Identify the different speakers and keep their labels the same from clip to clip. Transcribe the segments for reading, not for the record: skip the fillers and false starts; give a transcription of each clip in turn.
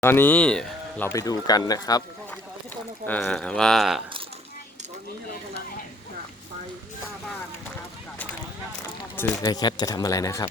Speaker 1: ตอนนี้เราไปดูกันนะครับว่าซื้อไก่แคทจะทำอะไรนะครับ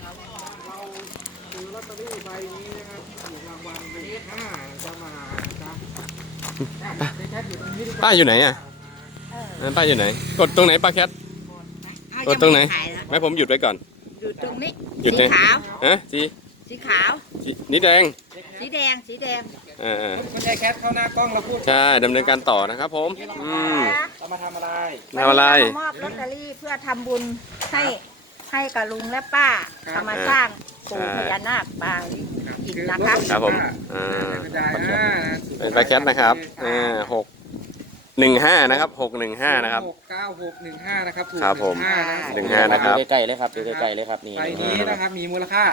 Speaker 1: ป้าอยู่ไหนอ่ะป้าอยู่ไหนกดตรงไหนป้าแคทกดตรงไหนให้ผมหยุดไว้ก่อน
Speaker 2: หยุดตรงนี้
Speaker 1: สี
Speaker 2: ขาวสีขาว
Speaker 1: นี่แดง
Speaker 2: สีแดง
Speaker 3: คุณยายแคทเข้าหน้ากล้องแล้วพูด
Speaker 1: ใช่ดำเนินการต่อนะครับผม
Speaker 3: เรามาทำอะไร
Speaker 2: มอบลอตเตอรี่เพื่อทำบุญให้กับลุงและป้าทำมาสร้างปู่พญานาคปางอิฐนะคะ
Speaker 1: ครับผมเป็นป้าแคทนะครับ615นะครับ615นะครับ
Speaker 3: 69615นะครับถูก
Speaker 1: ครับผม15นะครับ
Speaker 4: ใกล้ๆเลยครับใกล้ๆเลยครับนี่
Speaker 3: ใบนี้นะครับมีมูลค่า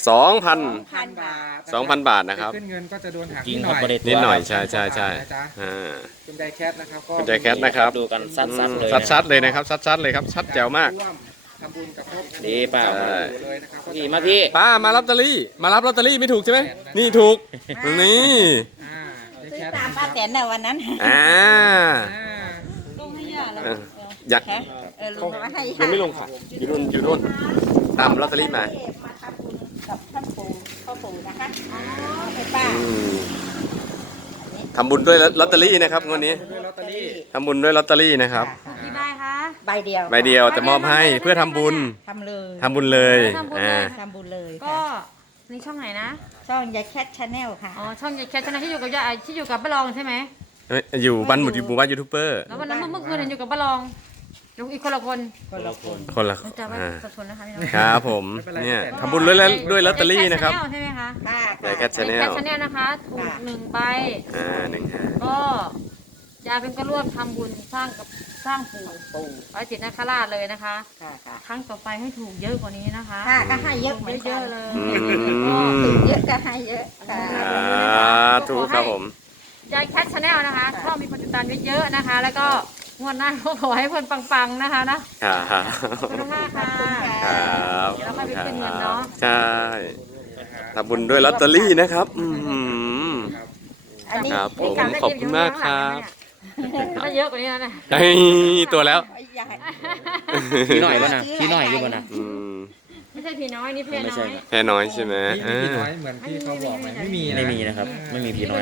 Speaker 1: 2,000 บาทนะครับ
Speaker 3: ขึ้นเงินก็จะโดนหัก
Speaker 1: นิดหน่อยใช่
Speaker 3: คุณยายแคทนะครับ
Speaker 1: คุณยายแคทนะครับ
Speaker 4: ดูกันซัดๆเลย
Speaker 1: ซัดเลยนะครับซัดเลยครับชัดแจ๋วมาก
Speaker 3: ทำบุญกับครอบครัว
Speaker 4: ดีป้า
Speaker 3: เลยนะครับ
Speaker 4: พี่มาพี่
Speaker 1: ป้ามารับลอตเตอรี่ไม่ถูกใช่ไหมนี่ถูกนี่
Speaker 2: ซื้อตามป้าแตนในวันนั้นลุงให้ยาเลย
Speaker 1: อยาก
Speaker 2: ลุงให้
Speaker 1: ลุงไม่ลงค่ะอยู่นู่นตามลอตเตอรี่มา
Speaker 2: ทำบุญกับท่านปู่พ่อปู่นะคะเป็นป้า
Speaker 1: ทำบุญด้วยลอตเตอรี่นะครับงวดนี้ทำบุญด้วยลอตเตอรี่นะครับ
Speaker 2: กี่ใบคะใบเดียว
Speaker 1: จะมอบให้เพื่อทำบุญ
Speaker 2: ทำบุญเลย
Speaker 1: ทำบุญ
Speaker 2: เลย
Speaker 5: ก็ในช่องไหนนะ
Speaker 2: ช่องยายแคทชาแนลค่ะ
Speaker 5: อ๋อช่องยายแคทชาแนลที่อยู่กับป้ารองใช่ไหม
Speaker 1: อยู่บ้านหมู่บ้านยูทูบเบอร์
Speaker 5: แล้ววันนั้นเมื่อคืนอยู่กับป้ารองอีกคนละคนจะไม่สับสนนะคะพี่น้อง
Speaker 1: ครับผมเนี่ยทำบุญด้วยลอตเตอรี่นะครับ
Speaker 5: ใช่ไหมคะ
Speaker 1: ยายแคทชาแนล
Speaker 5: นะคะถูก1 ใบก็ยายเป็นก็ร่วมทำบุญสร้างปู่ไว้ติดนาคราชเลยนะคะครั้งต่อไปให้ถูกเยอะกว่านี้นะคะ
Speaker 2: ก็ให้เยอะ
Speaker 5: เยอะเลย
Speaker 2: เยอะก็ให้เยอะ
Speaker 1: ถูกครับผม
Speaker 5: ยายแคทชาแนลนะคะช่องมีคนติดตามเยอะๆนะคะแล้วก็งวดหน้าขอให้เพื่อนปังๆนะคะนะขอบคุณมากค่ะเดี๋ยวเราไปขึ้นเงินเนาะ
Speaker 1: ใช่ทำบุญด้วยลอตเตอรี่นะครับครับผมขอบคุณมากครับ
Speaker 5: ถ้าเยอะกว่านี้นะ
Speaker 1: ตัวแล้ว
Speaker 4: พี่หน่อยป่ะนะพี่หน่อยหรือเปล่านะ
Speaker 5: ไม่ใช่พี่น้อยนี่แพ้น้อย
Speaker 1: แพ้น้อยใช่ไหม
Speaker 3: พี่น้อยเหมือนที่เขาบอกไหมไม่มี
Speaker 4: นะครับไม่มีพี่น้อย